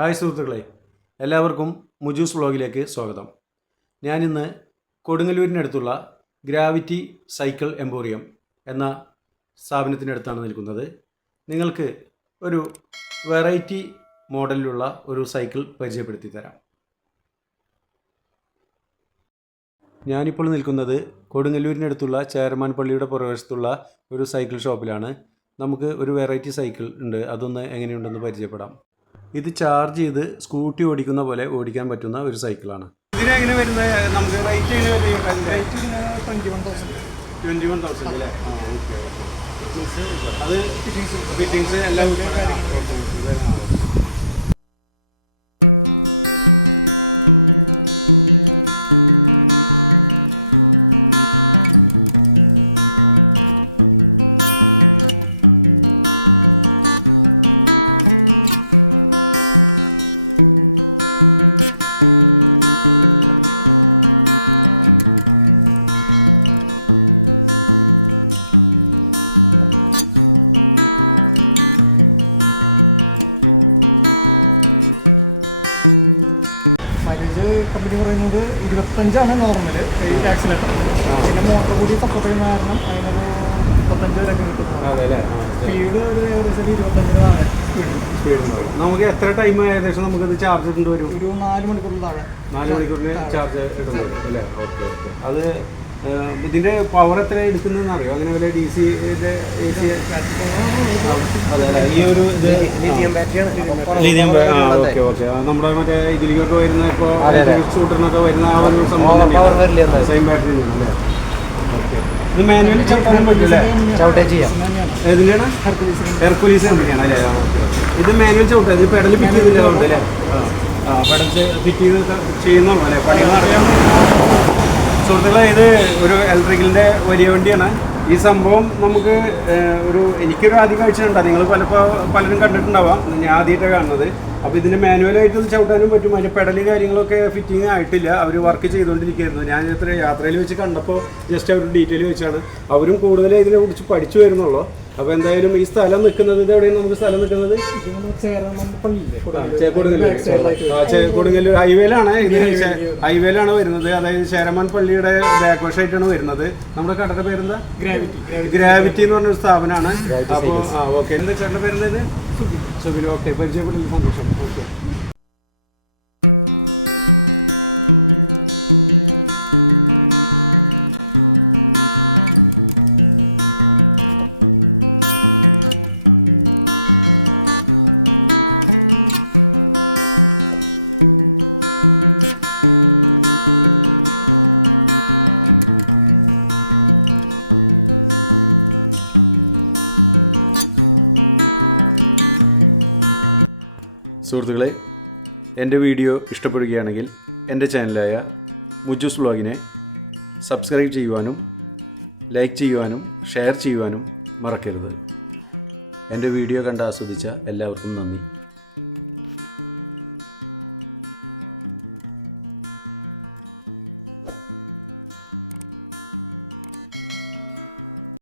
Hi സുഹൃത്തുക്കളെ എല്ലാവർക്കും മുജൂസ് വ്ളോഗിലേക്ക് സ്വാഗതം. ഞാനിന്ന് കൊടുങ്ങല്ലൂരിനടുത്തുള്ള ഗ്രാവിറ്റി സൈക്കിൾ എംപോറിയം എന്ന സ്ഥാപനത്തിനടുത്താണ് നിൽക്കുന്നത്. നിങ്ങൾക്ക് ഒരു വെറൈറ്റി മോഡലിലുള്ള ഒരു സൈക്കിൾ പരിചയപ്പെടുത്തി തരാം ഞാനിപ്പോൾ നിൽക്കുന്നത് കൊടുങ്ങല്ലൂരിനടുത്തുള്ള ചേരമാൻ പള്ളിയുടെ പുറവശത്തുള്ള ഒരു സൈക്കിൾ ഷോപ്പിലാണ്. നമുക്ക് ഒരു വെറൈറ്റി സൈക്കിൾ ഉണ്ട് അതൊന്ന് എങ്ങനെയുണ്ടെന്ന് പരിചയപ്പെടാം. ഇത് ചാർജ് ചെയ്ത് സ്കൂട്ടി ഓടിക്കുന്ന പോലെ ഓടിക്കാൻ പറ്റുന്ന ഒരു സൈക്കിളാണ് ഇതിനെങ്ങനെ വരുന്നത്? നമുക്ക് റേറ്റ് എങ്ങനെ twenty one thousand twenty one thousand അല്ലേ? ആ ഓക്കെ അത് ഫിറ്റിങ്സ് എല്ലാം മൈലേജ് കമ്പനി പറയുന്നത് ഇരുപത്തഞ്ചാണ് നോർമൽ ഈ ആക്സിലേറ്റർ പിന്നെ മോട്ടർ കൂടി സപ്പോർട്ട് ചെയ്യുന്ന കാരണം അതിനൊരു മുപ്പത്തഞ്ച് വരെയൊക്കെ കിട്ടുന്നു സ്പീഡ് ഒരു ഏകദേശം ഇരുപത്തഞ്ചിന് താഴെ. സ്പീഡ് നമുക്ക് എത്ര ടൈം ഏകദേശം നമുക്ക് ഇത് ചാർജ് ഇടേണ്ടി വരും? ഒരു നാല് മണിക്കൂറിൽ താഴെ. നാല് മണിക്കൂറിന് ചാർജ് ഇടുന്നത് അല്ലേ? Okay okay. അത് ഇതിന്റെ പവർ എത്ര എടുക്കുന്നതെന്ന് അറിയോ? അങ്ങനെ വല്ല ഡി സി ഈ ഒരു ഇത് ഓക്കെ ഓക്കെ. നമ്മുടെ മറ്റേ ഇതിലേക്കൊക്കെ വരുന്ന ഇപ്പോ ഷൂട്ടറിനൊക്കെ വരുന്ന ആ ഒരു സംഭവം സെയിം ബാറ്ററി അല്ലേ? ഇത് മാനുവലി ചവിട്ടാനും പറ്റില്ലേ ചവിട്ടേ ചെയ്യാം. ഏതിന്റെയാണ് ഹെർക്കുലീസ് കമ്പനിയാണ് അല്ലേ? ഇത് മാനുവൽ ചവിട്ടാ ഇത് പെടൽ ഫിറ്റ് ചെയ്തില്ല അതുകൊണ്ട് അല്ലേ? പെടൽ ഫിറ്റ് ചെയ്ത് ചെയ്യുന്നുള്ളൂ അല്ലേ? അറിയാം സുഹൃത്തുക്കളെ ഇത് ഒരു ഇലക്ട്രിക്കലിന്റെ വലിയ വണ്ടിയാണ്. ഈ സംഭവം നമുക്ക് ഒരു എനിക്കൊരു ആദ്യം കാഴ്ച നിങ്ങൾ പലപ്പോൾ പലരും കണ്ടിട്ടുണ്ടാവാം. ഞാൻ ആദ്യമായിട്ടാണ് കാണുന്നത്. അപ്പോൾ ഇതിന് മാനുവലായിട്ട് ചവിട്ടാനും പറ്റും. അതിന്റെ പെടൽ കാര്യങ്ങളൊക്കെ ഫിറ്റിംഗ് ആയിട്ടില്ല. അവർ വർക്ക് ചെയ്തുകൊണ്ടിരിക്കുകയായിരുന്നു ഞാൻ ഇത്ര യാത്രയിൽ വെച്ച് കണ്ടപ്പോൾ ജസ്റ്റ് അവർ ഡീറ്റെയിൽ വെച്ചാണ്. അവരും കൂടുതൽ ഇതിനെ കുറിച്ച് പഠിച്ചു വരുന്നുള്ളൂ. അപ്പോൾ എന്തായാലും ഈ സ്ഥലം നിൽക്കുന്നത് ഇത് എവിടെയാണ് നമുക്ക് സ്ഥലം നിൽക്കുന്നത്? ചേക്കോടുങ്ങൽ പള്ളിയില്ലേ കൊടുങ്ങല്ലൂർ കൊടുങ്ങല്ലൂർ ഹൈവേയിലാണ് ഇത് ഹൈവേയിലാണ് വരുന്നത്. അതായത് ചേരമാൻ പള്ളിയുടെ ബാക്ക് വശമായിട്ടാണ് വരുന്നത്. നമ്മുടെ കടയുടെ പേരെന്താ? ഗ്രാവിറ്റി ഗ്രാവിറ്റി എന്ന് പറഞ്ഞൊരു സ്ഥാപനമാണ്. അപ്പോൾ ആ ഓക്കെ എന്താ ചേട്ടന്റെ പേരെന്താ സുബിൻ. ഓക്കെ പരിചയപ്പെട്ടില്ല സന്തോഷം. ഓക്കെ. സുഹൃത്തുക്കളെ എന്റെ വീഡിയോ ഇഷ്ടപ്പെടുകയാണെങ്കിൽ എന്റെ ചാനലായ മുജൂസ് വ്ളോഗിനെ സബ്സ്ക്രൈബ് ചെയ്യുവാനും ലൈക്ക് ചെയ്യുവാനും ഷെയർ ചെയ്യുവാനും മറക്കരുത്. എന്റെ വീഡിയോ കണ്ട് ആസ്വദിച്ച എല്ലാവർക്കും നന്ദി.